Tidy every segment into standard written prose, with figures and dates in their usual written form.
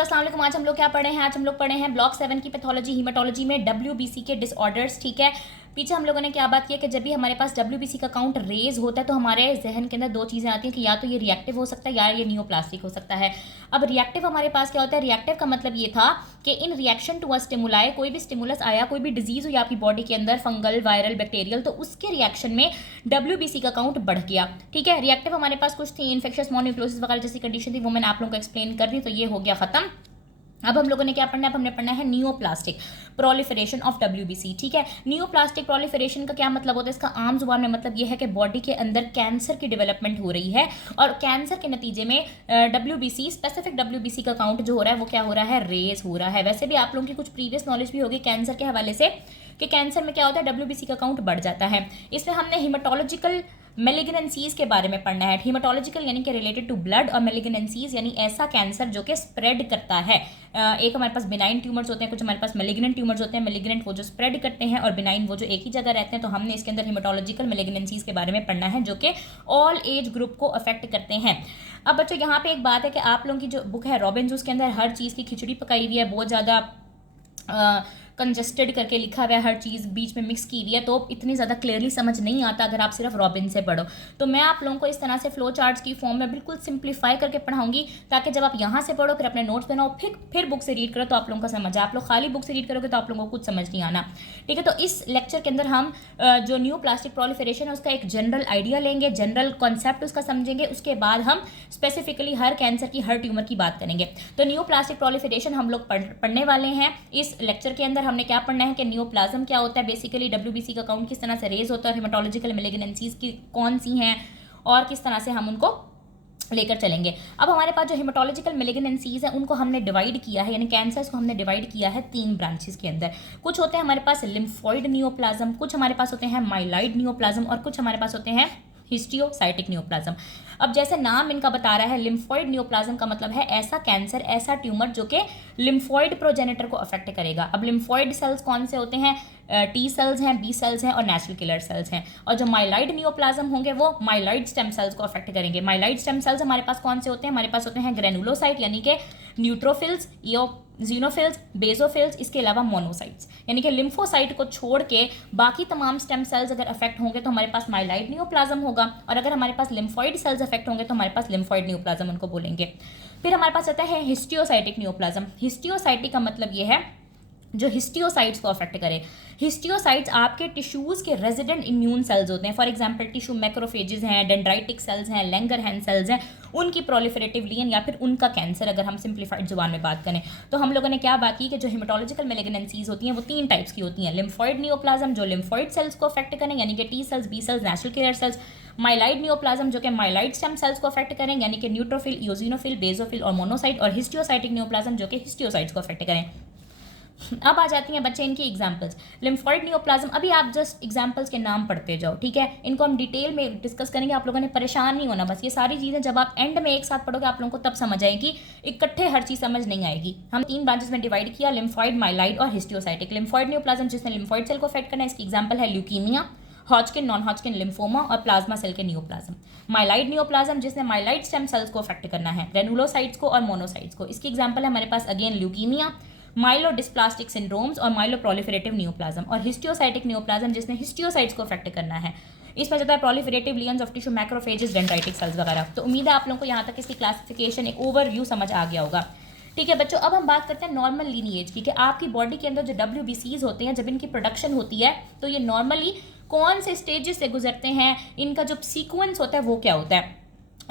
अस्सलाम वालेकुम। आज हम लोग क्या पढ़े हैं? आज हम लोग पढ़े हैं ब्लॉक 7 की पैथोलॉजी हीमेटोलॉजी में WBC के डिसऑर्डर्स। ठीक है, पीछे हम लोगों ने क्या बात की है कि जब भी हमारे पास WBC का काउंट रेज होता है तो हमारे जहन के अंदर दो चीज़ें आती हैं कि या तो ये रिएक्टिव हो सकता है या ये नियोप्लास्टिक हो सकता है। अब रिएक्टिव हमारे पास क्या होता है? रिएक्टिव का मतलब ये था कि इन रिएक्शन टू अ स्टिमुलाई, कोई भी स्टिमुलस आया, कोई भी डिजीज हुई आपकी बॉडी के अंदर, फंगल, वायरल, बैक्टीरियल, तो उसके रिएक्शन में WBC का काउंट बढ़ गया। ठीक है, रिएक्टिव हमारे पास कुछ थी, इन्फेक्शियस मोनोन्यूक्लियोसिस वगैरह जैसी कंडीशन थी, वो मैंने आप लोगों को एक्सप्लेन कर दी, तो ये हो गया खत्म। अब हम लोगों ने क्या पढ़ना है? अब हमने पढ़ना है नियोप्लास्टिक प्रोलिफरेशन ऑफ WBC। ठीक है, नियोप्लास्टिक प्रोलिफरेशन का क्या मतलब होता है? इसका आम जुबान में मतलब ये है कि बॉडी के अंदर कैंसर की डेवलपमेंट हो रही है और कैंसर के नतीजे में WBC, स्पेसिफिक WBC का काउंट जो हो रहा है वो क्या हो रहा है? रेज हो रहा है। वैसे भी आप लोगों की कुछ प्रीवियस नॉलेज भी होगी कैंसर के हवाले से कि कैंसर में क्या होता है? WBC का काउंट बढ़ जाता है। इसमें हमने हिमेटोलॉजिकल मेलिग्नेंसीज के बारे में पढ़ना है। हिमेटोलॉजिकल यानी कि रिलेटेड टू ब्लड, और मेलिग्नेंसीज यानी ऐसा कैंसर जो कि स्प्रेड करता है। एक हमारे पास बिनाइन ट्यूमर्स होते हैं, कुछ हमारे पास मेलिग्नेंट ट्यूमर्स होते हैं। मेलिग्नेंट वो जो स्प्रेड करते हैं और बिनाइन वो जो एक ही जगह रहते हैं। तो हमने इसके अंदर हिमेटोलॉजिकल मेलिग्नेंसीज के बारे में पढ़ना है जो कि ऑल एज ग्रुप को अफेक्ट करते हैं। अब बच्चों यहाँ पे एक बात है कि आप लोगों की जो बुक है रॉबिन्स, उसके अंदर हर चीज़ की खिचड़ी पकाई हुई है, बहुत ज़्यादा कंजस्टेड करके लिखा हुआ है, हर चीज़ बीच में मिक्स की हुई है, तो इतनी ज़्यादा क्लियरली समझ नहीं आता अगर आप सिर्फ रॉबिन से पढ़ो। तो मैं आप लोगों को इस तरह से फ्लो चार्ट्स की फॉर्म में बिल्कुल सिंप्लीफाई करके पढ़ाऊंगी ताकि जब आप यहाँ से पढ़ो, फिर अपने नोट्स बनाओ, फिर बुक से रीड करो तो आप लोगों को समझ आए। आप लोग खाली बुक से रीड करोगे तो आप लोगों को कुछ समझ नहीं आना। ठीक है, तो इस लेक्चर के अंदर हम जो नियोप्लास्टिक प्रोलिफरेशन है उसका एक जनरल आइडिया लेंगे, जनरल कॉन्सेप्ट उसका समझेंगे, उसके बाद हम स्पेसिफिकली हर कैंसर की, हर ट्यूमर की बात करेंगे। तो नियोप्लास्टिक प्रोलिफरेशन हम लोग पढ़ने वाले हैं इस लेक्चर के अंदर। हमने क्या पढ़ना है कि नियोप्लाज्म क्या होता है, बेसिकली WBC का काउंट किस तरह से रेज होता है, और हिमेटोलॉजिकल मेलिग्नेंसीज की कौन सी हैं और किस तरह से हम उनको लेकर चलेंगे। अब हमारे पास जो हिमेटोलॉजिकल मेलिग्नेंसीज है उनको हमने डिवाइड किया है, यानी कैंसर्स को हमने डिवाइड किया है 3 ब्रांचेस के अंदर। कुछ होते हैं हमारे पास लिम्फोइड नियोप्लाज्म, कुछ हमारे पास होते हैं माइलॉइड नियोप्लाज्म, और कुछ हमारे पास होते हैं हिस्टियोसाइटिक नियोप्लाज्म। अब जैसे नाम इनका बता रहा है, लिम्फोइड नियोप्लाज्म का मतलब है ऐसा कैंसर, ऐसा ट्यूमर जो कि लिम्फोइड प्रोजेनेटर को अफेक्ट करेगा। अब लिम्फोइड सेल्स कौन से होते हैं? T सेल्स हैं, B सेल्स हैं और नेचुरल किलर सेल्स हैं। और जो माइलॉइड नियोप्लाज्म होंगे वो माइलॉइड स्टेम सेल्स को अफेक्ट करेंगे। माइलॉइड स्टेम सेल्स हमारे पास कौन से होते हैं? हमारे पास होते हैं ग्रेनुलोसाइट यानी कि न्यूट्रोफिल्स, ईओजिनोफिल्स, बेसोफिल्स, इसके अलावा मोनोसाइट्स, यानी कि लिम्फोसाइट को छोड़ के बाकी तमाम स्टेम सेल्स अगर अफेक्ट होंगे तो हमारे पास माइलॉइड नियोप्लाज्म होगा, और अगर हमारे पास लिम्फोइड सेल्स अफेक्ट होंगे तो हमारे पास लिम्फोइड नियोप्लाज्म उनको बोलेंगे। फिर हमारे पास आता है हिस्टियोसाइटिक नियोप्लाज्म। हिस्टियोसाइटिक का मतलब ये है जो हिस्टियोसाइट्स को अफेक्ट करे। हिस्टियोसाइट्स आपके टिश्यूज़ के रेजिडेंट इम्यून सेल्स होते हैं। फॉर एग्जांपल टिश्यू मैक्रोफेजेस हैं, डेंड्राइटिक सेल्स हैं, लैंगरहैंस सेल्स हैं, उनकी प्रोलिफरेटिव लीन या फिर उनका कैंसर, अगर हम सिंप्लीफाइड जुबान में बात करें। तो हम लोगों ने क्या बात की कि जो हिमेटोलॉजिकल मेलिग्नेंसीज होती हैं वो 3 टाइप्स की होती हैं। लिम्फोइड नियोप्लाज्म जो लिम्फोइड सेल्स को अफेक्ट करें यानी कि T cells, B cells, natural killer cells. Myeloid neoplasm जो कि माइलॉइड स्टेम सेल्स को अफेक्ट करें यानी कि न्यूट्रोफिल, ईओजिनोफिल, बेसोफिल और मोनोसाइट। और हिस्टियोसाइटिक नियोप्लाज्म जो कि हिस्टियोसाइट्स को अफेक्ट करें। अब आ जाती हैं बच्चे इनकी एग्जांपल्स। लिम्फोइड नियोप्लाज्म, अभी आप जस्ट एग्जांपल्स के नाम पढ़ते जाओ, ठीक है, इनको हम डिटेल में डिस्कस करेंगे, आप लोगों ने परेशान नहीं होना। बस ये सारी चीज़ें जब आप एंड में एक साथ पढ़ोगे आप लोगों को तब समझ आएगी, इकट्ठे हर चीज़ समझ नहीं आएगी। हम 3 ब्रांचेस में डिवाइड किया, लिम्फोइड, माइलॉइड और हिस्टियोसाइटिक। लिम्फोइड नियोप्लाज्म जिसने लिम्फोइड सेल को अफेक्ट करना है, इसकी एग्जाम्पल है leukaemia, Hodgkin, non Hodgkin lymphoma और प्लाज्मा सेल के नियोप्लाज्म। माइलॉइड नियोप्लाज्म जिसने माइलॉइड स्टेम सेल्स को अफेक्ट करना है, ग्रेनुलोसाइट्स को और मोनोसाइट्स को, इसकी एग्जाम्पल है हमारे पास अगेन ल्यूकीमिया, माइलोडिस्प्लास्टिक सिंड्रोम्स और माइलोप्रोलिफरेटिव नियोप्लाज्म। और हिस्टियोसाइटिक नियोप्लाज्म जिसने हिस्टियोसाइट्स को अफेक्ट करना है, इसमें जाता है proliferative lesions of tissue macrophages, dendritic cells वगैरह। तो उम्मीद है आप लोगों को यहाँ तक इसकी क्लासिफिकेशन, एक ओवरव्यू समझ आ गया होगा। ठीक है बच्चों, अब हम बात करते हैं नॉर्मल लीनिएज की, कि आपकी बॉडी के अंदर जो WBCs होते हैं जब इनकी प्रोडक्शन होती है तो ये नॉर्मली कौन से स्टेजेस से गुजरते हैं, इनका जो सीक्वेंस होता है वो क्या होता है।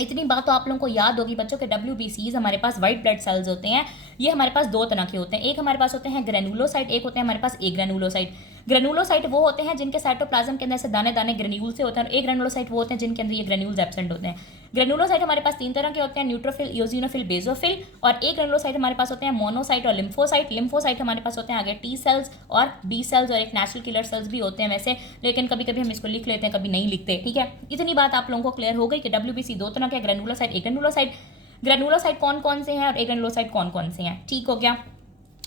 इतनी बात तो आप लोगों को याद होगी बच्चों के WBCs हमारे पास वाइट ब्लड सेल्स होते हैं। ये हमारे पास 2 तरह के होते हैं, एक हमारे पास होते हैं ग्रेनुलोसाइट, एक होते हैं हमारे पास एग्रेनुलोसाइट। ग्रेनुलोसाइट वो होते हैं जिनके साइटोप्लाज्म के अंदर से दाने दाने ग्रेन्यूल से होते हैं, और एग्रेनुलोसाइट वो होते हैं जिनके अंदर ये ग्रेन्यूल्स एब्सेंट होते हैं। ग्रेनुलोसाइट हमारे पास 3 तरह के होते हैं, न्यूट्रोफिल, ईओजिनोफिल, बेसोफिल। और एग्रेनुलोसाइट हमारे पास होते हैं मोनोसाइट और लिम्फोसाइट। लिम्फोसाइट हमारे पास होते हैं आगे T सेल्स और B सेल्स और एक नेचुरल किलर सेल्स भी होते हैं वैसे, लेकिन कभी कभी हम इसको लिख लेते हैं, कभी नहीं लिखते। ठीक है, इतनी बात आप लोगों को क्लियर हो गई कि WBC 2 तरह के, ग्रेनुलोसाइट, एग्रेनुलोसाइट। ग्रेनुलोसाइट कौन कौन से हैं और एग्रेनुलोसाइट कौन कौन से हैं, ठीक हो गया,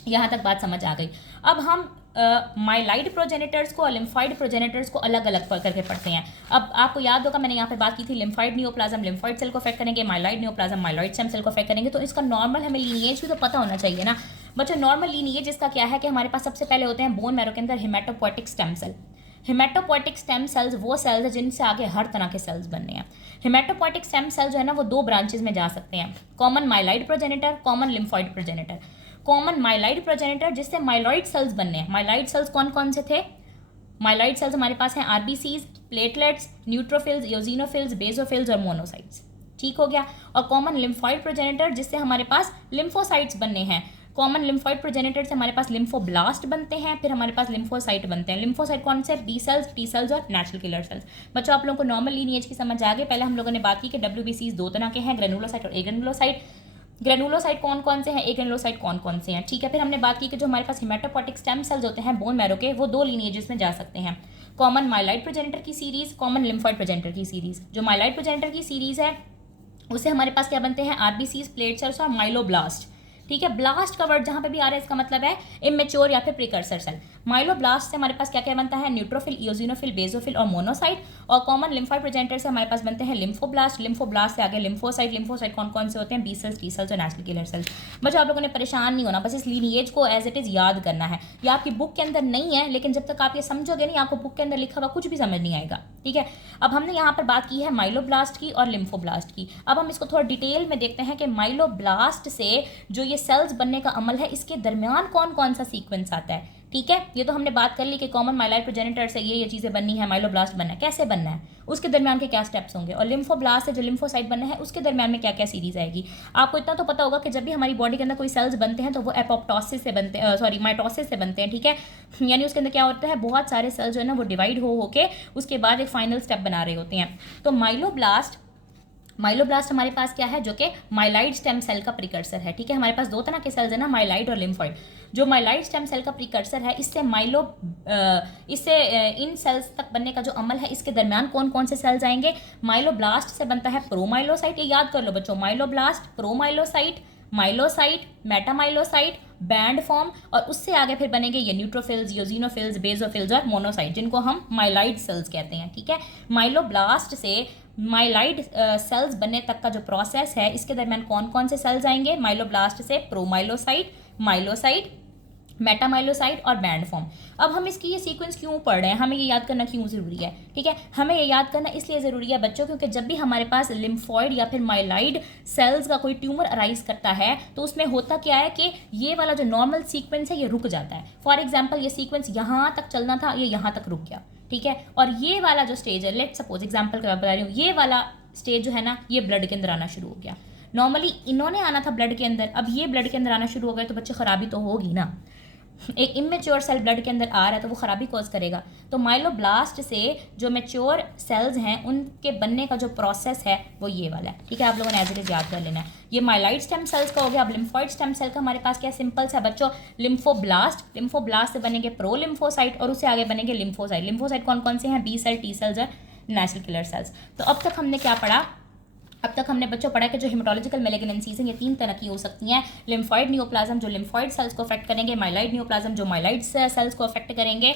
यहाँ तक बात समझ आ गई। अब हम माइलाइड प्रोजेनिटर्स को और लिम्फॉइड प्रोजेनिटर्स को अलग अलग करके पढ़ते हैं। अब आपको याद होगा मैंने यहाँ पे बात की थी, लिम्फॉइड नियोप्लाज्म लिम्फॉइड सेल को अफेक्ट करेंगे, माइलाइड नियोप्लाज्म माइलॉइड स्टेम सेल को अफेक्ट करेंगे। तो इसका नॉर्मल हमें लीनिएज भी तो पता होना चाहिए ना बच्चों। नॉर्मल लीनिएज इसका क्या है कि हमारे पास सबसे पहले होते हैं बोन मैरो के अंदर haematopoietic stem cell. Haematopoietic stem cells वो सेल्स है जिनसे आगे हर तरह के सेल्स बनने हैं। हेमेटोपोइटिक स्टेम सेल जो है ना वो दो ब्रांचेस में जा सकते हैं, common myeloid progenitor, common lymphoid progenitor. Common myeloid progenitor जिससे माइलॉइड सेल्स बनने हैं। माइलाइड सेल्स कौन कौन से थे? माइलॉइड सेल्स हमारे पास हैं आरबीसीज, प्लेटलेट्स, न्यूट्रोफिल्स, योजिनोफिल्स, बेसोफिल्स और मोनोसाइट्स। ठीक हो गया। और कॉमन लिम्फॉइड प्रोजेनिटर जिससे हमारे पास लिम्फोसाइट्स बनने हैं। कॉमन लिम्फॉइड प्रोजेनिटर से हमारे पास लिम्फोब्लास्ट बनते हैं, फिर हमारे पास लिम्फोसाइट बनते हैं। लिम्फोसाइट कौन से? टी सेल्स और नेचुरल किलर सेल्स। बच्चों आप लोगों को नॉर्मल लीनिएज की समझ आ गई। पहले हम लोगों ने बात की कि WBCs दो तरह के हैं, ग्रेनुलोसाइट और एग्रेनुलोसाइट। ग्रेनुलोसाइट कौन कौन से हैं, एग्रेनुलोसाइट कौन कौन से हैं। ठीक है। फिर हमने बात की कि जो हमारे पास हेमेटोपोइटिक स्टेम सेल्स होते हैं बोन मैरो के, वो दो लीनिएजेस में जा सकते हैं, कॉमन माइलाइड प्रोजेनिटर की सीरीज, कॉमन लिम्फॉइड प्रोजेनिटर की सीरीज। जो माइलाइड प्रोजेनिटर की सीरीज है उससे हमारे पास क्या बनते हैं? आरबीसीज, प्लेट सेल्स और माइलोब्लास्ट। ठीक है। ब्लास्ट का वर्ड जहां पे भी आ रहा है इसका मतलब है इमेच्योर या फिर प्रिकर्सर सेल। माइलोब्लास्ट से हमारे पास क्या क्या बनता है? न्यूट्रोफिल, इओजिनोफिल, बेसोफिल और मोनोसाइट। और कॉमन लिम्फॉइड प्रोजेनिटर से हमारे पास बनते हैं लिम्फोब्लास्ट, लिम्फोब्लास्ट से आगे लिम्फोसाइट। लिम्फोसाइट कौन कौन से होते हैं? बी सेल्स, टी सेल्स और नेचुरल किलर सेल्स। बच्चों आप लोगों ने परेशान नहीं होना, बस इस लीनिएज को एज इट इज याद करना है। ये आपकी बुक के अंदर नहीं है, लेकिन जब तक आप ये समझोगे नहीं आपको बुक के अंदर लिखा हुआ कुछ भी समझ नहीं आएगा। ठीक है। अब हमने यहाँ पर बात की है माइलोब्लास्ट की और लिम्फोब्लास्ट की। अब हम इसको थोड़ा डिटेल में देखते हैं कि माइलोब्लास्ट से जो ये सेल्स बनने का अमल है इसके दरमियान कौन कौन सा सीक्वेंस आता है। ठीक है। ये तो हमने बात कर ली कि कॉमन माइलाइड प्रोजेनिटर से ये चीज़ें बननी है, माइलोब्लास्ट बनना है, कैसे बनना है, उसके दरमियान के क्या स्टेप्स होंगे। और लिम्फोब्लास्ट से जो लिम्फोसाइट बनना है उसके दरमियान में क्या क्या सीरीज आएगी। आपको इतना तो पता होगा कि जब भी हमारी बॉडी के अंदर कोई सेल्स बनते हैं तो वो एपोप्टोसिस से बनते हैं, सॉरी माइटोसिस से बनते हैं। ठीक है। यानी उसके अंदर क्या होता है, बहुत सारे सेल्स जो है ना वो डिवाइड हो के उसके बाद एक फाइनल स्टेप बना रहे होते हैं। तो माइलोब्लास्ट हमारे पास क्या है, जो कि माइलाइड स्टेम सेल का प्रिकर्सर है। ठीक है। हमारे पास दो तरह के सेल्स है ना, माइलाइड और लिम्फॉइड। जो माइलाइड स्टेम सेल का प्रिकर्सर है इससे इन सेल्स तक बनने का जो अमल है इसके दरमियान कौन कौन से सेल्स आएंगे। माइलोब्लास्ट से बनता है प्रोमाइलोसाइट। ये याद कर लो बच्चों, माइलोब्लास्ट, प्रोमाइलोसाइट, माइलोसाइट, मेटामाइलोसाइट, बैंड फॉर्म, और उससे आगे फिर बनेंगे ये न्यूट्रोफिल्स, योजिनोफिल्स, बेसोफिल्स और मोनोसाइट, जिनको हम माइलाइड सेल्स कहते हैं। ठीक है। माइलोब्लास्ट से माइलाइड सेल्स बनने तक का जो प्रोसेस है इसके दरमियान कौन कौन से सेल्स आएंगे। माइलोब्लास्ट से प्रोमाइलोसाइट, माइलोसाइट, मेटामाइलोसाइट और बैंड फॉर्म। अब हम इसकी ये सीक्वेंस क्यों पढ़ रहे हैं, हमें ये याद करना क्यों ज़रूरी है। ठीक है। हमें ये याद करना इसलिए ज़रूरी है बच्चों क्योंकि जब भी हमारे पास लिम्फॉइड या फिर माइलाइड सेल्स का कोई ट्यूमर अराइज करता है तो उसमें होता क्या है कि ये वाला जो नॉर्मल सीक्वेंस है ये रुक जाता है। फॉर एग्जाम्पल ये सीक्वेंस यहाँ तक चलना था, ये यहाँ तक रुक गया। ठीक है। और ये वाला जो स्टेज है, लेट सपोज एग्जाम्पल का बता रही हूँ, ये वाला स्टेज जो है ना ये ब्लड के अंदर आना शुरू हो गया। नॉर्मली इन्होंने आना था ब्लड के अंदर, अब ये ब्लड के अंदर आना शुरू हो गया तो बच्चे खराबी तो होगी ना। एक इमेच्योर सेल ब्लड के अंदर आ रहा है तो वो खराबी कॉज करेगा। तो माइलोब्लास्ट से जो मेच्योर सेल्स हैं उनके बनने का जो प्रोसेस है वो ये वाला है। ठीक है। आप लोगों ने एज इट इज याद कर लेना है। ये माइलाइड स्टेम सेल्स का हो गया। अब लिम्फॉइड स्टेम सेल का हमारे पास क्या सिंपल सा बच्चों, लिम्फोब्लास्ट से बनेंगे प्रो लिम्फोसाइट और उससे आगे बनेंगे लिम्फोसाइट। लिम्फोसाइट कौन कौन से हैं? बी सेल, टी सेल्स और नेचुरल किलर सेल्स। तो अब तक हमने क्या पढ़ा? अब तक हमने बच्चों पढ़ा कि जो हेमेटोलॉजिकल मैलिग्नेंसीज हैं ये तीन तरह की हो सकती हैं। लिम्फॉइड नियोप्लाज्म जो लिम्फॉइड सेल्स को अफेक्ट करेंगे, माइलाइड नियोप्लाज्म जो माइलाइड सेल्स को अफेक्ट करेंगे,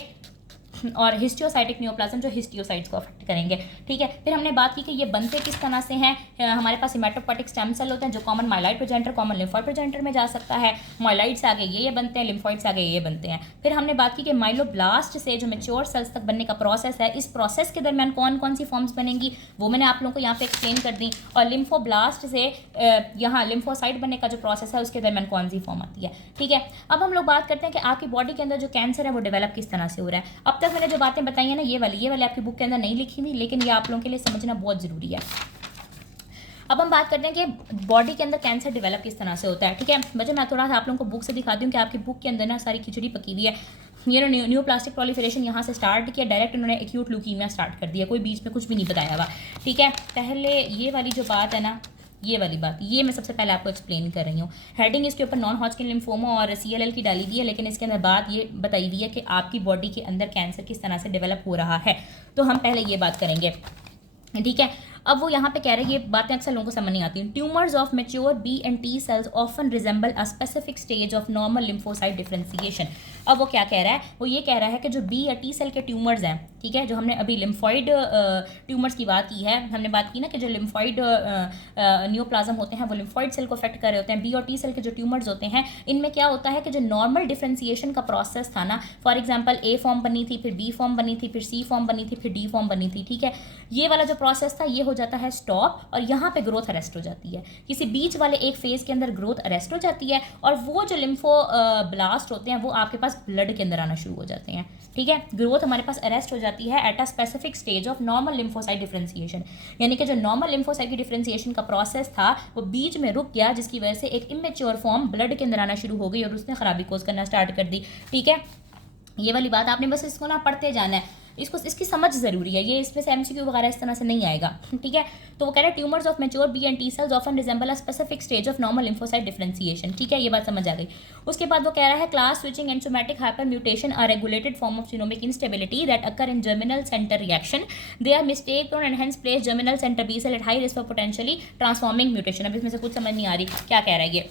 और हिस्टियोसाइटिक नियोप्लाज्म जो हिस्टियोसाइट्स को अफेक्ट करेंगे। ठीक है। फिर हमने बात की कि ये बनते किस तरह से हैं। हमारे पास हेमेटोपोइटिक स्टेम सेल होते हैं जो common myeloid progenitor, common lymphoid progenitor में जा सकता है। माइलाइड से आगे ये बनते हैं, लिम्फॉइड से आगे ये बनते हैं। फिर हमने बात की कि माइलोब्लास्ट से जो मेच्योर सेल्स तक बनने का प्रोसेस है, इस प्रोसेस के दरमियान कौन कौन सी फॉर्म्स बनेंगी वो मैंने आप लोगों को यहाँ पे एक्सप्लेन कर दी। और लिम्फोब्लास्ट से यहाँ लिम्फोसाइट बनने का जो प्रोसेस है उसके दरमियान कौन सी फॉर्म आती है। ठीक है। अब हम लोग बात करते हैं कि आपकी बॉडी के अंदर जो कैंसर है वो डेवलप किस तरह से हो रहा है। अब तक मैंने जो बातें बताई ना ये वाली आपकी बुक के अंदर नहीं लिखी थी, लेकिन ये आप लोगों के लिए समझना बहुत ज़रूरी है। अब हम बात करते हैं कि बॉडी के अंदर कैंसर डेवलप किस तरह से होता है। ठीक है बच्चों, मैं थोड़ा सा आप लोगों को बुक से दिखाती हूँ कि आपकी बुक के अंदर ना सारी खिचड़ी पकी हुई है। ये न्यू प्लास्टिक प्रोलिफरेशन यहाँ से स्टार्ट किया, डायरेक्ट उन्होंने एक्यूट ल्यूकीमिया स्टार्ट कर दिया, कोई बीच में कुछ भी नहीं बताया हुआ। ठीक है। पहले ये वाली जो बात है ना, ये वाली बात ये मैं सबसे पहले आपको एक्सप्लेन कर रही हूँ। हेडिंग इसके ऊपर नॉन हॉजकिन लिम्फोमा और CLL की डाली हुई है, लेकिन इसके अंदर बात ये बताई हुई है कि आपकी बॉडी के अंदर कैंसर किस तरह से डेवलप हो रहा है। तो हम पहले ये बात करेंगे। ठीक है। अब वो यहाँ पे कह रहे हैं, ये बातें अक्सर लोगों को समझ नहीं आती। Tumours of mature B and T cells often resemble a specific stage of normal lymphocyte differentiation. अब वो क्या कह रहा है, वो ये कह रहा है कि जो बी या टी सेल के ट्यूमर्स हैं, ठीक है, जो हमने अभी लिम्फॉइड ट्यूमर्स की बात की है, हमने बात की ना कि जो लिम्फॉइड न्यूप्लाज्म होते हैं वो लिम्फॉइड सेल को अफेक्ट कर रहे होते हैं। बी और टी सेल के जो ट्यूमर्स होते हैं, इनमें क्या होता है कि जो नॉर्मल डिफरेंशिएशन का प्रोसेस था ना, फॉर एग्जांपल ए फॉर्म बनी थी, फिर बी फॉर्म बनी थी, फिर सी फॉर्म बनी थी, फिर डी फॉर्म बनी थी, ठीक है, ये वाला जो प्रोसेस था ये हो जाता है स्टॉप, और यहाँ पे ग्रोथ अरेस्ट हो जाती है। किसी बीच वाले एक फेज के अंदर ग्रोथ अरेस्ट हो जाती है, और वो जो लिम्फो ब्लास्ट होते हैं वो आपके पास ब्लड के अंदर आना शुरू हो जाते हैं, ठीक है। ग्रोथ हमारे पास अरेस्ट हो जाती है at a specific stage of normal lymphocyte differentiation, यानी कि जो नॉर्मल लिम्फोसाइट की डिफरेंशिएशन का प्रोसेस था वो बीच में रुक गया, जिसकी वजह से एक इमेच्योर फॉर्म ब्लड के अंदर आना शुरू हो गई और उसने खराबी कोज करना स्टार्ट कर दी, ठीक है। ये वाली बात आपने बस इसको ना पढ़ते जाना है, इसको इसकी समझ ज़रूरी है, ये इसमें से एमसीक्यू वगैरह इस तरह से नहीं आएगा, ठीक है। तो वो कह रहे हैं tumours of mature B and T cells often resemble a specific stage of normal lymphocyte differentiation, ठीक है, ये बात समझ आ गई। उसके बाद वो कह रहा है class switching and somatic hyper mutation are regulated form of genomic instability that occur in germinal centre reaction, they are mistake prone and hence place germinal centre B cell at high risk for potentially transforming mutation. अब इसमें से कुछ समझ नहीं आ रही क्या कह रहा है ये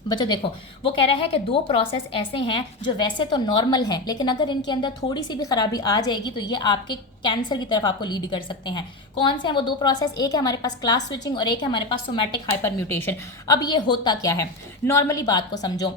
बच्चों। देखो, वो कह रहा है कि दो प्रोसेस ऐसे हैं जो वैसे तो नॉर्मल हैं, लेकिन अगर इनके अंदर थोड़ी सी भी खराबी आ जाएगी तो ये आपके कैंसर की तरफ आपको लीड कर सकते हैं। कौन से हैं वो दो प्रोसेस? एक है हमारे पास क्लास स्विचिंग और एक है हमारे पास सोमैटिक हाइपर म्यूटेशन। अब ये होता क्या है, नॉर्मली बात को समझो।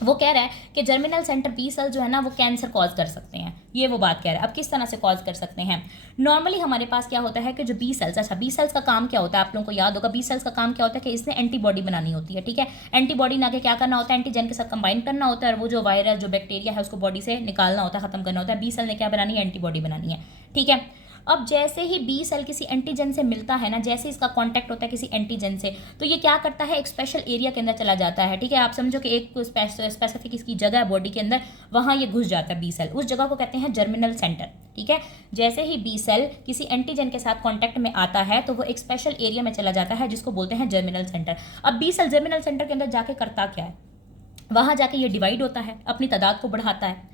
वो कह रहा है कि जर्मिनल सेंटर बी सेल जो है ना वो कैंसर कॉज कर सकते हैं, ये वो बात कह रहा है। अब किस तरह से कॉज कर सकते हैं? नॉर्मली हमारे पास क्या होता है कि जो बी सेल्स, अच्छा बी सेल्स का काम क्या होता है आप लोगों को याद होगा, बी सेल्स का काम क्या होता है कि इसने एंटीबॉडी बनानी होती है, ठीक है। एंटीबॉडी ना के क्या करना होता है, एंटीजन के साथ कंबाइन करना होता है और वो जो वायरस जो बैक्टीरिया है उसको बॉडी से निकालना होता है, खत्म करना होता है। बी सेल ने क्या बनानी है, एंटीबॉडी बनानी है, ठीक है। अब जैसे ही बी सेल किसी एंटीजन से मिलता है ना, जैसे इसका कांटेक्ट होता है किसी एंटीजन से, तो ये क्या करता है, एक स्पेशल एरिया के अंदर चला जाता है, ठीक है। आप समझो कि एक स्पेसिफिक इसकी जगह है बॉडी के अंदर, वहाँ ये घुस जाता है बी सेल, उस जगह को कहते हैं जर्मिनल सेंटर, ठीक है। जैसे ही बी सेल किसी एंटीजन के साथ कॉन्टैक्ट में आता है तो वो एक स्पेशल एरिया में चला जाता है जिसको बोलते हैं जर्मिनल सेंटर। अब बी सेल जर्मिनल सेंटर के अंदर जाके करता क्या है, वहाँ जाके ये डिवाइड होता है, अपनी तादाद को बढ़ाता है,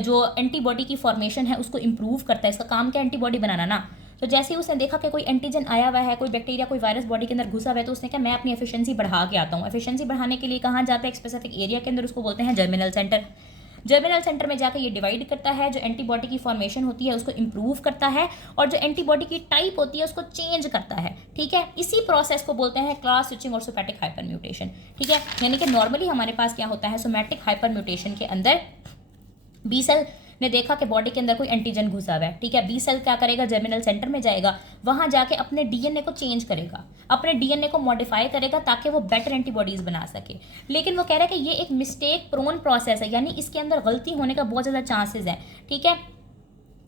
जो एंटीबॉडी की फॉर्मेशन है उसको इंप्रूव करता है। इसका काम क्या, एंटीबॉडी बनाना ना। तो जैसे ही उसने देखा कि कोई एंटीजन आया हुआ है, कोई बैक्टीरिया कोई वायरस बॉडी के अंदर घुसा हुआ है, तो उसने कहा मैं अपनी एफिशिएंसी बढ़ा के आता हूँ। एफिशिएंसी बढ़ाने के लिए कहाँ जाता है, एक स्पेसिफिक एरिया के अंदर, उसको बोलते हैं जर्मिनल सेंटर। जर्मिनल सेंटर में जाकर ये डिवाइड करता है, जो एंटीबॉडी की फॉर्मेशन होती है उसको इंप्रूव करता है, और जो एंटीबॉडी की टाइप होती है उसको चेंज करता है, ठीक है। इसी प्रोसेस को बोलते हैं क्लास स्विचिंग और सोमैटिक हाइपर म्यूटेशन, ठीक है। यानी कि नॉर्मली हमारे पास क्या होता है, सोमैटिक हाइपर म्यूटेशन के अंदर बी सेल ने देखा कि बॉडी के अंदर कोई एंटीजन घुसा हुआ है, ठीक है। बी सेल क्या करेगा, जर्मिनल सेंटर में जाएगा, वहां जाके अपने डीएनए को चेंज करेगा, अपने डीएनए को मॉडिफाई करेगा ताकि वो बेटर एंटीबॉडीज बना सके। लेकिन वो कह रहा है कि ये एक मिस्टेक प्रोन प्रोसेस है, यानी इसके अंदर गलती होने का बहुत ज़्यादा चांसेस है, ठीक है।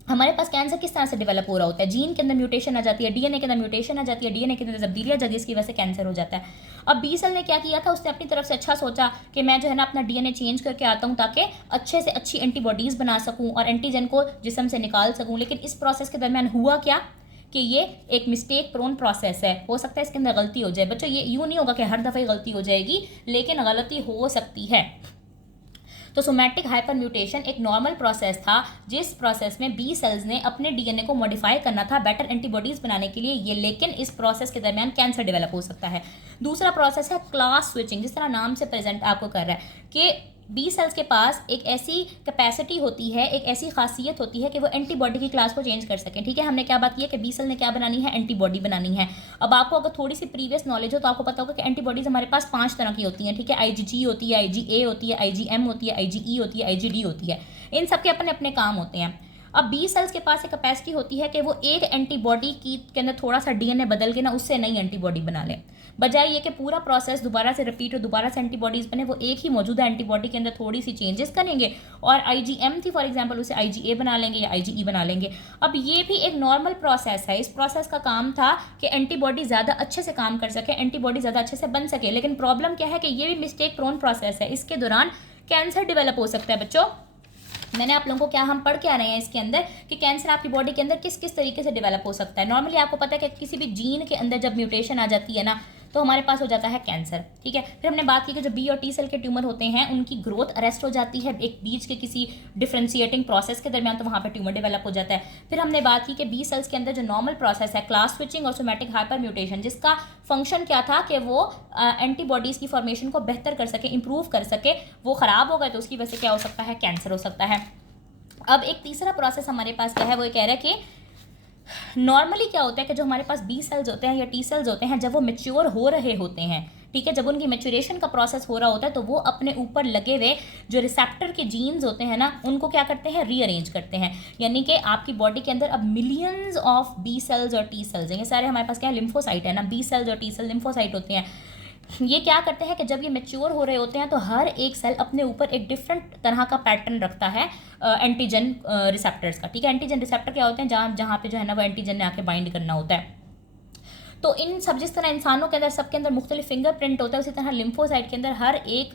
हमारे पास कैंसर किस तरह से डेवलप हो रहा होता है, जीन के अंदर म्यूटेशन आ जाती है, डीएनए के अंदर म्यूटेशन आ जाती है, डीएनए के अंदर तब्दीली आ जाती है, इसकी वजह से कैंसर हो जाता है। अब बी सेल ने क्या किया था, उसने अपनी तरफ से अच्छा सोचा कि मैं जो है ना अपना डीएनए चेंज करके आता हूँ ताकि अच्छे से अच्छी एंटीबॉडीज़ बना सकूँ और एंटीजन को जिस्म से निकाल सकूँ। लेकिन इस प्रोसेस के दरमियान हुआ क्या कि ये एक मिस्टेक प्रोन प्रोसेस है, हो सकता है इसके अंदर गलती हो जाए। बच्चों ये यूँ नहीं होगा कि हर दफ़ा गलती हो जाएगी, लेकिन गलती हो सकती है। तो सोमैटिक हाइपर म्यूटेशन एक नॉर्मल प्रोसेस था जिस प्रोसेस में बी सेल्स ने अपने डीएनए को मॉडिफाई करना था बेटर एंटीबॉडीज बनाने के लिए, ये लेकिन इस प्रोसेस के दरमियान कैंसर डेवलप हो सकता है। दूसरा प्रोसेस है क्लास स्विचिंग, जिस तरह नाम से प्रेजेंट आपको कर रहा है कि बी सेल्स के पास एक ऐसी कैपेसिटी होती है, एक ऐसी खासियत होती है कि वो एंटीबॉडी की क्लास को चेंज कर सकें, ठीक है। हमने क्या बात की है कि बी सेल ने क्या बनानी है, एंटीबॉडी बनानी है। अब आपको अगर थोड़ी सी प्रीवियस नॉलेज हो तो आपको पता होगा कि एंटीबॉडीज हमारे पास 5 तरह की होती हैं, ठीक है। आईजीजी होती है, आईजीए होती है, आईजीएम होती है, आईजीई होती है, आईजीडी होती है। इन सब के अपने अपने काम होते हैं। अब बी सेल्स के पास एक कैपेसिटी होती है कि वो एक एंटीबॉडी की के अंदर थोड़ा सा डीएनए बदल के ना उससे नई एंटीबॉडी बना ले, बजाय ये कि पूरा प्रोसेस दोबारा से रिपीट हो, दोबारा से एंटीबॉडीज बने, वो एक ही मौजूदा एंटीबॉडी के अंदर थोड़ी सी चेंजेस करेंगे और आईजीएम थी फॉर एग्जांपल उसे आईजीए बना लेंगे या आईजीई बना लेंगे। अब ये भी एक नॉर्मल प्रोसेस है। इस प्रोसेस का काम था कि एंटीबॉडी ज़्यादा अच्छे से काम कर सके, एंटीबॉडी ज़्यादा अच्छे से बन सके। लेकिन प्रॉब्लम क्या है कि ये भी मिस्टेक प्रोन प्रोसेस है, इसके दौरान कैंसर डेवलप हो सकता है। बच्चों मैंने आप लोगों को क्या हम पढ़ के आ रहे हैं इसके अंदर कि कैंसर आपकी बॉडी के अंदर किस किस तरीके से डेवलप हो सकता है। नॉर्मली आपको पता है कि किसी भी जीन के अंदर जब म्यूटेशन आ जाती है ना तो हमारे पास हो जाता है कैंसर, ठीक है। फिर हमने बात की कि जो बी और टी सेल के ट्यूमर होते हैं उनकी ग्रोथ अरेस्ट हो जाती है एक बीच के किसी डिफ्रेंशिएटिंग प्रोसेस के दरमियान, तो वहाँ पर ट्यूमर डेवलप हो जाता है। फिर हमने बात की कि बी सेल्स के अंदर जो नॉर्मल प्रोसेस है क्लास स्विचिंग और सोमैटिक हाइपर म्यूटेशन, जिसका फंक्शन क्या था कि वो एंटीबॉडीज़ की फॉर्मेशन को बेहतर कर सके, इंप्रूव कर सके, वो ख़राब हो गए तो उसकी वजह से क्या हो सकता है, कैंसर हो सकता है। अब एक तीसरा प्रोसेस हमारे पास क्या है, वो ये कह रहा है कि नॉर्मली क्या होता है कि जो हमारे पास बी सेल्स होते हैं या टी सेल्स होते हैं, जब वो मेच्योर हो रहे होते हैं, ठीक है, जब उनकी मेचुरेशन का प्रोसेस हो रहा होता है, तो वो अपने ऊपर लगे हुए जो रिसेप्टर के जीन्स होते हैं ना, उनको क्या करते हैं, रीअरेंज करते हैं। यानी कि आपकी बॉडी के अंदर अब मिलियंस ऑफ बी सेल्स और टी सेल्स हैं, ये सारे हमारे पास क्या है, लिम्फोसाइट है ना, बी सेल्स और टी सेल लिम्फोसाइट होते हैं। ये क्या करते हैं कि जब ये मेच्योर हो रहे होते हैं तो हर एक सेल अपने ऊपर एक डिफरेंट तरह का पैटर्न रखता है एंटीजन रिसेप्टर्स का, ठीक है। एंटीजन रिसेप्टर क्या होते हैं, जहाँ पे जो है ना वो एंटीजन ने आके बाइंड करना होता है। तो इन सब जिस तरह इंसानों के अंदर सबके अंदर मुख्तलिफ फिंगरप्रिंट होता है, उसी तरह लिम्फोसाइट के अंदर हर एक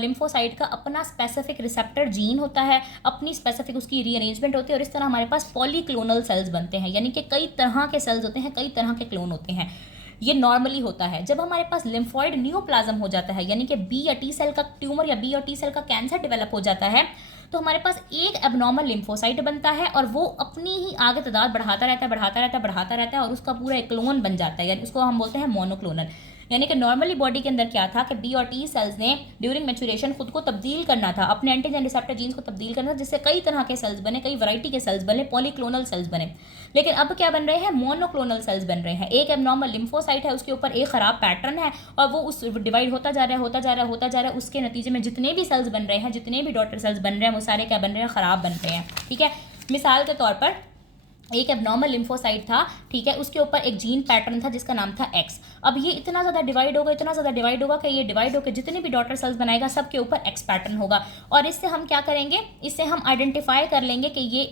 लिम्फोसाइट का अपना स्पेसिफिक रिसेप्टर जीन होता है, अपनी स्पेसिफिक उसकी रीअरेंजमेंट होती है, और इस तरह हमारे पास पॉलीक्लोनल सेल्स बनते हैं, यानी कि कई तरह के सेल्स होते हैं, कई तरह के क्लोन होते हैं। ये नॉर्मली होता है। जब हमारे पास लिम्फॉइड नियोप्लाज्म हो जाता है, यानी कि बी या टी सेल का ट्यूमर या बी और टी सेल का कैंसर डेवलप हो जाता है, तो हमारे पास एक एबनॉर्मल लिम्फोसाइट बनता है और वो अपनी ही आगे तादाद बढ़ाता रहता है, बढ़ाता रहता है, बढ़ाता रहता है, और उसका पूरा एक क्लोन बन जाता है, यानी उसको हम बोलते हैं मोनोक्लोनल। यानी कि नॉर्मली बॉडी के अंदर क्या था कि बी और टी सेल्स ने ड्यूरिंग मैच्योरेशन खुद को तब्दील करना था, अपने एंटीजन रिसेप्टर जीन्स को तब्दील करना था, जिससे कई तरह के सेल्स बने, कई वैरायटी के सेल्स बने, पॉलीक्लोनल सेल्स बने। लेकिन अब क्या बन रहे हैं, मोनोक्लोनल सेल्स बन रहे हैं। एक एबनॉर्मल लिम्फोसाइट है, उसके ऊपर एक खराब पैटर्न है, और वो उस डिवाइड होता जा रहा है, होता जा रहा है, होता जा रहा है। उसके नतीजे में जितने भी सेल्स बन रहे हैं, जितने भी डॉटर सेल्स बन रहे हैं, वो सारे क्या बन रहे हैं, खराब बन रहे हैं, ठीक है। मिसाल के तौर पर एक एबनॉर्मल लिम्फोसाइट था, ठीक है, उसके ऊपर एक जीन पैटर्न था जिसका नाम था एक्स। अब ये इतना ज़्यादा डिवाइड होगा, इतना ज़्यादा डिवाइड होगा कि ये डिवाइड होकर जितने भी डॉटर सेल्स बनाएगा सबके ऊपर एक्स पैटर्न होगा, और इससे हम क्या करेंगे, इससे हम आइडेंटिफाई कर लेंगे कि ये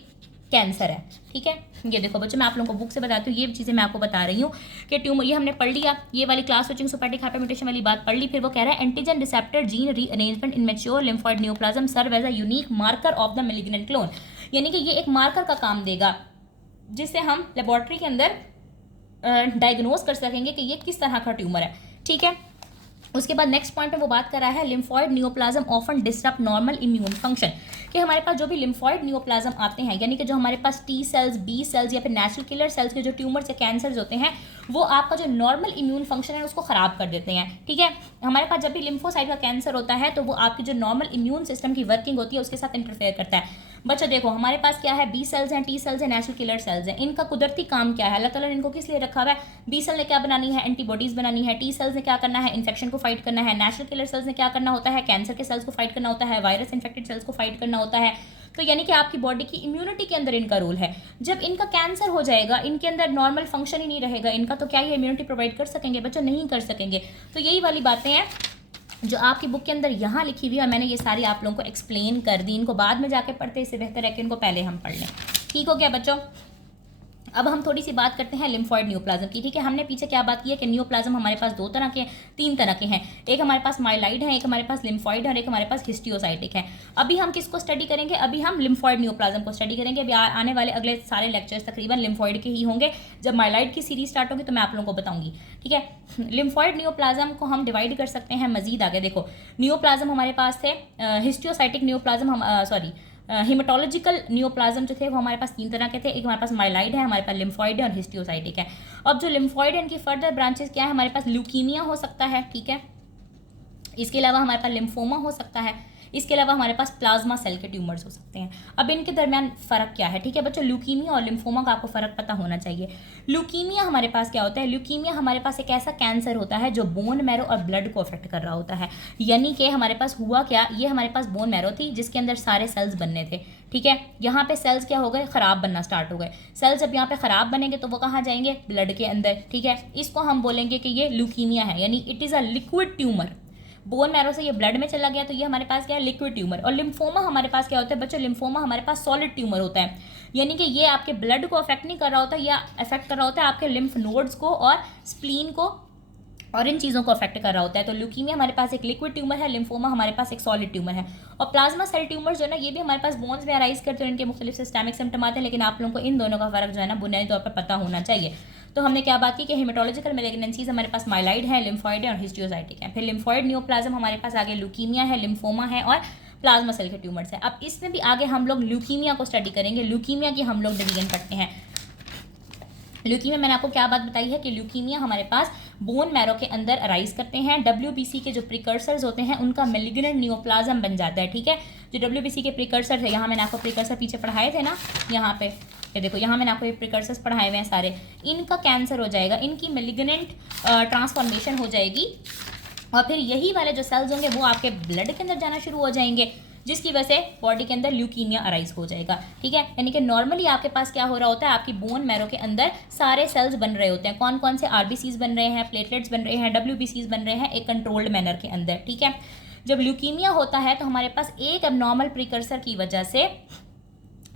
कैंसर है, ठीक है। ये देखो बच्चों, मैं आप लोगों को बुक से बताती हूँ, ये चीज़ें मैं आपको बता रही हूँ कि ट्यूमर, ये हमने पढ़ लिया, ये वाली क्लास स्विचिंग सोमैटिक हाइपरम्यूटेशन वाली बात पढ़ ली। फिर वो कह रहा है antigen receptor gene rearrangement in mature lymphoid neoplasm serve as a unique marker of the malignant clone, यानी कि ये एक मार्कर का काम देगा जिससे हम लेबॉर्ट्री के अंदर डायग्नोज कर सकेंगे कि ये किस तरह का ट्यूमर है, ठीक है। उसके बाद नेक्स्ट पॉइंट में वो बात कर रहा है lymphoid neoplasm often disrupt normal immune function, कि हमारे पास जो भी लिम्फॉइड नियोप्लाज्म आते हैं, यानी कि जो हमारे पास टी सेल्स, बी सेल्स या फिर नेचुरल किलर सेल्स के जो ट्यूमर्स या कैंसर्स होते हैं, वो आपका जो नॉर्मल इम्यून फंक्शन है उसको ख़राब कर देते हैं, ठीक है। हमारे पास जब भी लिम्फोसाइट का कैंसर होता है तो वो आपकी जो नॉर्मल इम्यून सिस्टम की वर्किंग होती है उसके साथ इंटरफेयर करता है। बच्चों देखो, हमारे पास क्या है, बी सेल्स हैं, टी सेल्स हैं, नेचुरल किलर सेल्स हैं। इनका कुदरती काम क्या है, अल्लाह ताला ने इनको किस लिए रखा हुआ है। बी सेल ने क्या बनानी है, एंटीबॉडीज़ बनानी है। टी सेल्स ने क्या करना है, इन्फेक्शन को फाइट करना है। नेचुरल किलर सेल्स ने क्या करना होता है, कैंसर के सेल्स को फाइट करना होता है, वायरस इन्फेक्टेड सेल्स को फाइट करना होता है। तो यानी कि आपकी बॉडी की इम्यूनिटी के अंदर इनका रोल है। जब इनका कैंसर हो जाएगा, इनके अंदर नॉर्मल फंक्शन ही नहीं रहेगा इनका, तो क्या ये इम्यूनिटी प्रोवाइड कर सकेंगे बच्चों, नहीं कर सकेंगे। तो यही वाली बातें हैं जो आपकी बुक के अंदर यहाँ लिखी हुई है, और मैंने ये सारी आप लोगों को एक्सप्लेन कर दी। इनको बाद में जाके पढ़ते, इससे बेहतर है कि इनको पहले हम पढ़ लें, ठीक हो गया बच्चों। अब हम थोड़ी सी बात करते हैं लिम्फॉइड नियोप्लाज्म की, ठीक है। हमने पीछे क्या बात की है कि नियोप्लाज्म हमारे पास दो तरह के, तीन तरह के हैं। एक हमारे पास माइलाइड है, एक हमारे पास लिम्फॉइड है, और एक हमारे पास हिस्टियोसाइटिक है। अभी हम किसको स्टडी करेंगे, अभी हम लिम्फॉइड नियोप्लाज्म को स्टडी करेंगे। अभी आने वाले अगले सारे लेक्चर्स तकरीबन लिम्फॉइड के ही होंगे। जब माइलाइड की सीरीज स्टार्ट होगी तो मैं आप लोगों को बताऊंगी, ठीक है। लिम्फॉइड नियोप्लाज्म को हम डिवाइड कर सकते हैं मजीद आगे। देखो, नियोप्लाज्म हमारे पास थे, हिस्टियोसाइटिक नियोप्लाज्म हम हिमेटोलॉजिकल नियोप्लाज्म जो थे वो हमारे पास तीन तरह के थे। एक हमारे पास माइलाइड है, हमारे पास लिम्फॉइड है, और हिस्टियोसाइटिक है। अब जो लिम्फॉइड है, इनकी फर्दर ब्रांचेस क्या है, हमारे पास ल्यूकीमिया हो सकता है, ठीक है। इसके अलावा हमारे पास लिम्फोमा हो सकता है। इसके अलावा हमारे पास प्लाज्मा सेल के ट्यूमर्स हो सकते हैं। अब इनके दरमियान फ़र्क क्या है, ठीक है बच्चों। ल्यूकीमिया और लिम्फोमा का आपको फ़र्क पता होना चाहिए। ल्यूकीमिया हमारे पास क्या होता है, ल्यूकीमिया हमारे पास एक ऐसा कैंसर होता है जो बोन मैरो और ब्लड को अफेक्ट कर रहा होता है। यानी कि हमारे पास हुआ क्या, ये हमारे पास बोन मैरो थी जिसके अंदर सारे सेल्स बनने थे, ठीक है। यहाँ पे सेल्स क्या हो गए, ख़राब बनना स्टार्ट हो गए। सेल्स जब यहाँ पे ख़राब बनेंगे तो वो कहाँ जाएंगे, ब्लड के अंदर, ठीक है। इसको हम बोलेंगे कि ये ल्यूकीमिया है, यानी it is a liquid tumour. Bone marrow से ये ब्लड में चला गया तो ये हमारे पास क्या है, लिक्विड ट्यूमर। और लिम्फोमा हमारे पास क्या होता है बच्चों, लिम्फोमा हमारे पास सॉलिड ट्यूमर होता है, यानी कि ये आपके ब्लड को अफेक्ट नहीं कर रहा होता, या अफेक्ट कर रहा होता है आपके लिम्फ नोड्स को और स्प्लीन को और इन चीज़ों को अफेक्ट कर रहा होता है। तो ल्यूकीमिया हमारे पास एक लिक्विड ट्यूमर है, लिम्फोमा हमारे पास एक सॉलिड ट्यूमर है। और प्लाज्मा सेल ट्यूमर जो है ना, ये भी हमारे पास बोन्स में अराइज करते हैं, इनके मुख्तलिफ सिस्टमिक सिम्टम आते हैं, लेकिन आप लोगों को इन दोनों का फ़र्क जो है ना बुनियादी तौर पर पता होना चाहिए। तो हमने क्या बात की कि हेमेटोलॉजिकल मैलिग्नेंसीज हमारे पास माइलाइड है, लिम्फॉइड है और हिस्टियोसाइटिक है। फिर लिम्फॉइड नियोप्लाज्म हमारे पास आगे ल्यूकीमिया है, लिम्फोमा है और प्लाज्मा सेल के ट्यूमर्स है। अब इसमें भी आगे हम लोग ल्यूकीमिया को स्टडी करेंगे। ल्यूकीमिया की हम लोग डिवीजन करते हैं। ल्यूकीमिया मैंने आपको क्या बात बताई है कि ल्यूकीमिया हमारे पास बोन मैरो के अंदर अराइज करते हैं। WBC के जो प्रिकर्सर्स होते हैं उनका मेलिग्नेंट नियोप्लाज्म बन जाता है, ठीक है। जो WBC के प्रिकर्सर थे, यहाँ मैंने आपको प्रिकर्सर पीछे पढ़ाए थे ना, यहाँ पे ये देखो, यहाँ मैंने आपको ये प्रिकर्सर्स पढ़ाए हुए हैं सारे। इनका कैंसर हो जाएगा, इनकी मेलिग्नेंट ट्रांसफॉर्मेशन हो जाएगी और फिर यही वाले जो सेल्स होंगे वो आपके ब्लड के अंदर जाना शुरू हो जाएंगे, जिसकी वजह से बॉडी के अंदर ल्यूकीमिया अराइज हो जाएगा, ठीक है। यानी कि नॉर्मली आपके पास क्या हो रहा होता है, आपकी बोन मैरो के अंदर सारे सेल्स बन रहे होते हैं। कौन कौन से? RBCs बन रहे हैं, प्लेटलेट्स बन रहे हैं, WBCs बन रहे हैं एक कंट्रोल्ड मैनर के अंदर, ठीक है। जब ल्यूकीमिया होता है तो हमारे पास एक एबनॉर्मल प्रिकर्सर की वजह से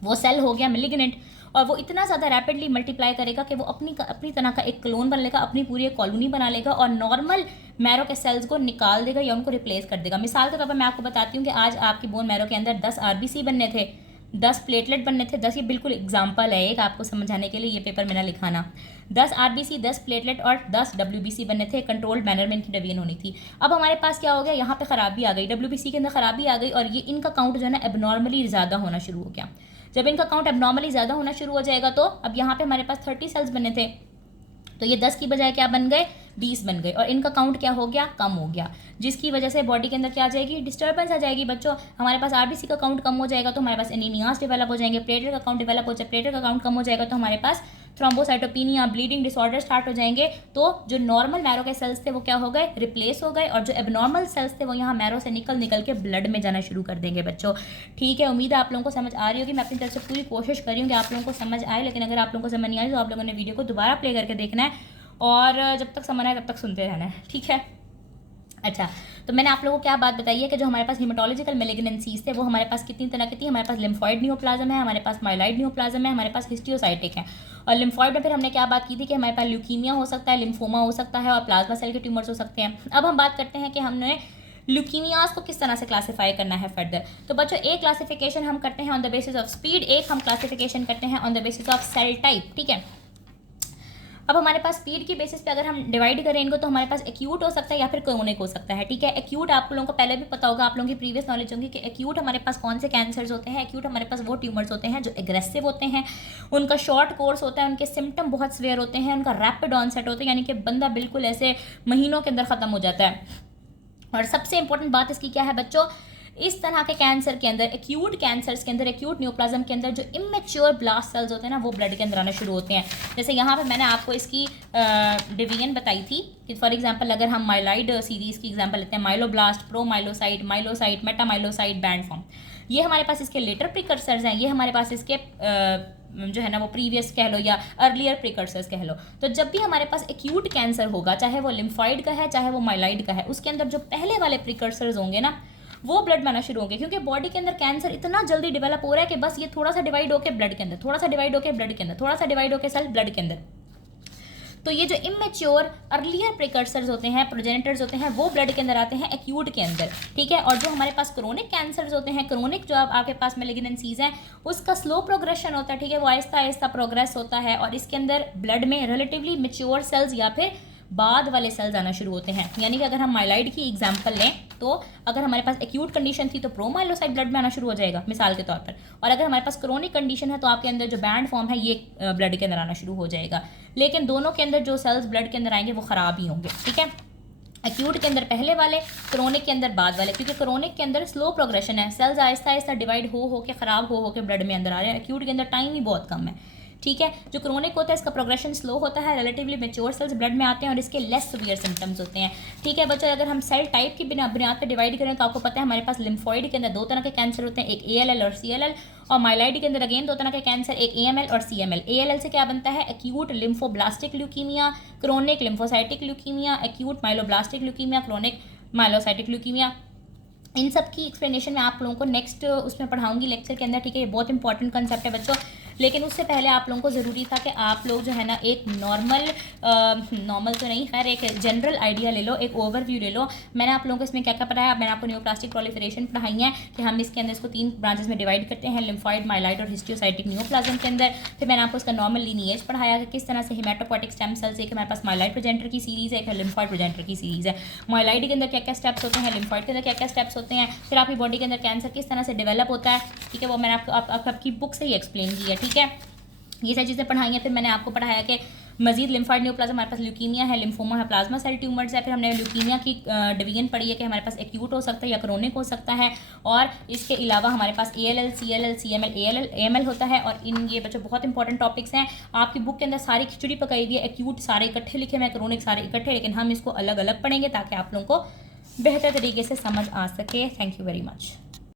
वो सेल हो गया मेलिग्नेंट और वो इतना ज़्यादा रैपिडली मल्टीप्लाई करेगा कि वो अपनी तरह का एक क्लोन बन लेगा, अपनी पूरी एक कॉलोनी बना लेगा और नॉर्मल मैरो के सेल्स को निकाल देगा या उनको रिप्लेस कर देगा। मिसाल के तौर पर मैं आपको बताती हूँ कि आज आपकी बोन मैरो के अंदर 10 RBC बनने थे, 10 प्लेटलेट बनने थे, 10, ये बिल्कुल एग्जाम्पल है एक आपको समझाने के लिए, ये पेपर में ना लिखाना। 10 RBC, 10 प्लेटलेट और 10 WBC बनने थे, कंट्रोल्ड मैनर में इनकी डिवीजन होनी थी। अब हमारे पास क्या हो गया, यहाँ पे खराबी आ गई, WBC के अंदर खराबी आ गई और ये इनका काउंट जो है ना एबनॉर्मली ज़्यादा होना शुरू हो गया। जब इनका काउंट एबनॉर्मली ज़्यादा होना शुरू हो जाएगा तो अब यहाँ पे हमारे पास 30 सेल्स बने थे, तो ये 10 की बजाय क्या बन गए, 20 बन गए और इनका काउंट क्या हो गया, कम हो गया, जिसकी वजह से बॉडी के अंदर क्या आ जाएगी, डिस्टर्बेंस आ जाएगी बच्चों। हमारे पास RBC का काउंट कम हो जाएगा तो हमारे पास एनीमियास डेवलप हो जाएंगे, प्लेटलेट का काउंट डेवलप हो जाए, प्लेटलेट का काउंट कम हो जाएगा तो हमारे पास थ्रोम्बोसाइटोपिनिया, ब्लीडिंग डिसऑर्डर स्टार्ट हो जाएंगे। तो जो नॉर्मल मैरो के सेल्स थे वो क्या हो गए, रिप्लेस हो गए और जो एबनॉर्मल सेल्स थे वो यहाँ मैरो से निकल के ब्लड में जाना शुरू कर देंगे बच्चों, ठीक है। उम्मीद है आप लोगों को समझ आ रही होगी। मैं अपनी तरफ से पूरी कोशिश कर रही हूँ कि आप लोगों को समझ आए, लेकिन अगर आप लोगों को समझ नहीं आई तो आप लोगों ने वीडियो को दोबारा प्ले करके देखना है और जब तक समझ आए तब तक सुनते रहना है, ठीक है। अच्छा, तो मैंने आप लोगों को क्या बात बताई है कि जो हमारे पास हेमेटोलॉजिकल मैलिग्नेंसीज थे वो हमारे पास कितनी तरह की थी। हमारे पास लिम्फॉइड नियोप्लाज्म है, हमारे पास माइलाइड नियोप्लाज्म है, हमारे पास हिस्टियोसाइटिक है। और लिम्फॉइड में फिर हमने क्या बात की थी कि हमारे पास ल्यूकीमिया हो सकता है, लिम्फोमा हो सकता है और प्लाज्मा सेल के ट्यूमर्स हो सकते हैं। अब हम बात करते हैं कि हमने ल्यूकीमियाज को किस तरह से क्लासीफाई करना है फर्दर। तो बच्चों एक क्लासिफिकेशन हम करते हैं on the basis of speed, एक हम क्लासिफिकेशन करते हैं on the basis of cell type, ठीक है। अब हमारे पास स्पीड की बेसिस पे अगर हम डिवाइड करें इनको तो हमारे पास एक्यूट हो सकता है या फिर क्रोनिक हो सकता है, ठीक है। एक्यूट आप लोगों को पहले भी पता होगा, आप लोगों की प्रीवियस नॉलेज होगी कि एक्यूट हमारे पास कौन से कैंसर्स होते हैं। एक्यूट हमारे पास वो ट्यूमर्स होते हैं जो एग्रेसिव होते हैं, उनका शॉर्ट कोर्स होता है, उनके सिम्टम बहुत सीवियर होते हैं, उनका रैपिड ऑनसेट होता है, यानी कि बंदा बिल्कुल ऐसे महीनों के अंदर ख़त्म हो जाता है। और सबसे इंपॉर्टेंट बात इसकी क्या है बच्चों, इस तरह के कैंसर के अंदर, एक्यूट कैंसर्स के अंदर, एक्यूट न्यूप्लाज्म के अंदर जो इमेच्योर ब्लास्ट सेल्स होते हैं ना वो ब्लड के अंदर आना शुरू होते हैं। जैसे यहाँ पे मैंने आपको इसकी डिवीजन बताई थी कि फॉर एग्जांपल अगर हम माइलाइड सीरीज़ की एग्जांपल लेते हैं, माइलोब्लास्ट, प्रोमाइलोसाइट, माइलोसाइट, मेटामाइलोसाइट, बैंड फॉर्म, ये हमारे पास इसके लेटर प्रिकर्सर्स हैं, ये हमारे पास इसके जो है ना वो प्रीवियस कह लो या अर्लियर प्रिकर्सर्स कह लो। तो जब भी हमारे पास एक्यूट कैंसर होगा, चाहे वो लिम्फॉइड का है चाहे वो माइलाइड का है, उसके अंदर जो पहले वाले प्रिकर्सर्स होंगे ना वो ब्लड में आना शुरू होंगे, क्योंकि बॉडी के अंदर कैंसर इतना जल्दी डेवलप हो रहा है कि बस ये थोड़ा सा डिवाइड होकर ब्लड के अंदर, थोड़ा सा डिवाइड होकर ब्लड के अंदर, थोड़ा सा डिवाइड होकर सेल ब्लड के अंदर। तो ये जो इमेच्योर अर्लियर प्रिकर्सर्स होते हैं, प्रोजेनिटर्स होते हैं, वो ब्लड के अंदर आते हैं एक्यूट के अंदर, ठीक है। और जो हमारे पास क्रोनिक कैंसर्स होते हैं, क्रोनिक जो आपके पास मैलिग्नेंसीज हैं, उसका स्लो प्रोग्रेशन होता है, ठीक है, वो आहिस्ता आहिस्ता प्रोग्रेस होता है और इसके अंदर ब्लड में रिलेटिवली मेच्योर सेल्स या फिर बाद वाले सेल्स आना शुरू होते हैं। यानी कि अगर हम माइलाइड की एग्जांपल लें तो अगर हमारे पास एक्यूट कंडीशन थी तो प्रोमाइलोसाइट ब्लड में आना शुरू हो जाएगा मिसाल के तौर पर, और अगर हमारे पास क्रोनिक कंडीशन है तो आपके अंदर जो बैंड फॉर्म है ये ब्लड के अंदर आना शुरू हो जाएगा। लेकिन दोनों के अंदर जो सेल्स ब्लड के अंदर आएंगे वो ख़राब ही होंगे, ठीक है। एक्यूट के अंदर पहले वाले, क्रोनिक के अंदर बाद वाले, क्योंकि क्रोनिक के अंदर स्लो प्रोग्रेशन है, सेल्स आहिस्ता आहिस्ता डिवाइड हो के ख़राब हो के ब्लड में अंदर आ रहे हैं। एक्यूट के अंदर टाइम ही बहुत कम है, ठीक है। जो क्रोनिक होता है इसका प्रोग्रेशन स्लो होता है, रिलेटिवली मेच्योर सेल्स ब्लड में आते हैं और इसके लेस सीवियर सिम्टम्स होते हैं, ठीक है बच्चों। अगर हम सेल टाइप की बुनियाद पर डिवाइड करें तो आपको पता है हमारे पास लिम्फॉइड के अंदर दो तरह के कैंसर होते हैं, एक ALL और CLL, और माइलाइड के अंदर अगेन दो तरह के कैंसर, एक AML और CML। ALL से क्या बनता है, acute lymphoblastic leukemia, chronic lymphocytic leukemia, acute myeloblastic leukemia, chronic myelocytic leukemia. इन सब की एक्सप्लेनेशन मैं आप लोगों को नेक्स्ट उसमें पढ़ाऊंगी लेक्चर के अंदर, ठीक है। ये बहुत इंपॉर्टेंट कंसेप्ट है बच्चों। लेकिन उससे पहले आप लोगों को ज़रूरी था कि आप लोग जो है ना एक नॉर्मल तो नहीं, खैर एक जनरल आइडिया ले लो, एक ओवरव्यू ले लो। मैंने आप लोगों को इसमें क्या क्या पढ़ाया, मैंने आपको न्यूप्लास्टिक प्रोलिफरेशन पढ़ाई है कि हम इसके अंदर इसको 3 ब्रांचेस में डिवाइड करते हैं, लिम्फॉइड, माइलाइड और हिस्टियोसाइटिक न्यूप्लाज्म के अंदर। फिर मैंने आपको इसका नॉर्मल लीनिएज पढ़ाया कि किस तरह से हेमाटोपोइटिक स्टेम सेल्स, एक हमारे पास माइलाइड प्रोजेनिटर की सीरीज़ है, एक लिम्फॉइड प्रोजेनिटर की सीरीज़ है। माइलाइड के अंदर क्या क्या स्टेप्स होते हैं, लिम्फॉइड के अंदर क्या क्या स्टेप्स होते हैं, फिर आपकी बॉडी के अंदर कैंसर किस तरह से डेवलप होता है, ठीक है, वो मैंने आपकी बुक से ही एक्सप्लेन की है, ठीक है। ये सारी चीज़ें पढ़ाई हैं। फिर मैंने आपको पढ़ाया कि मजीद लिम्फॉइड न्यूप्लाज्म, हमारे पास ल्यूकीमिया है, लिम्फोमा है, प्लाज्मा सेल ट्यूमर्स है। फिर हमने ल्यूकीमिया की डिवीजन पढ़ी है कि हमारे पास एक्यूट हो सकता है या क्रोनिक हो सकता है, और इसके अलावा हमारे पास ALL, CLL, CML, AML होता है। और इन ये बच्चों बहुत इंपॉर्टेंट टॉपिक्स हैं। आपकी बुक के अंदर सारी खिचड़ी पकाई हुई है, एक्यूट सारे इकट्ठे लिखे हुए हैं, क्रोनिक सारे इकट्ठे, लेकिन हम इसको अलग अलग पढ़ेंगे ताकि आप लोगों को बेहतर तरीके से समझ आ सके। Thank you very much.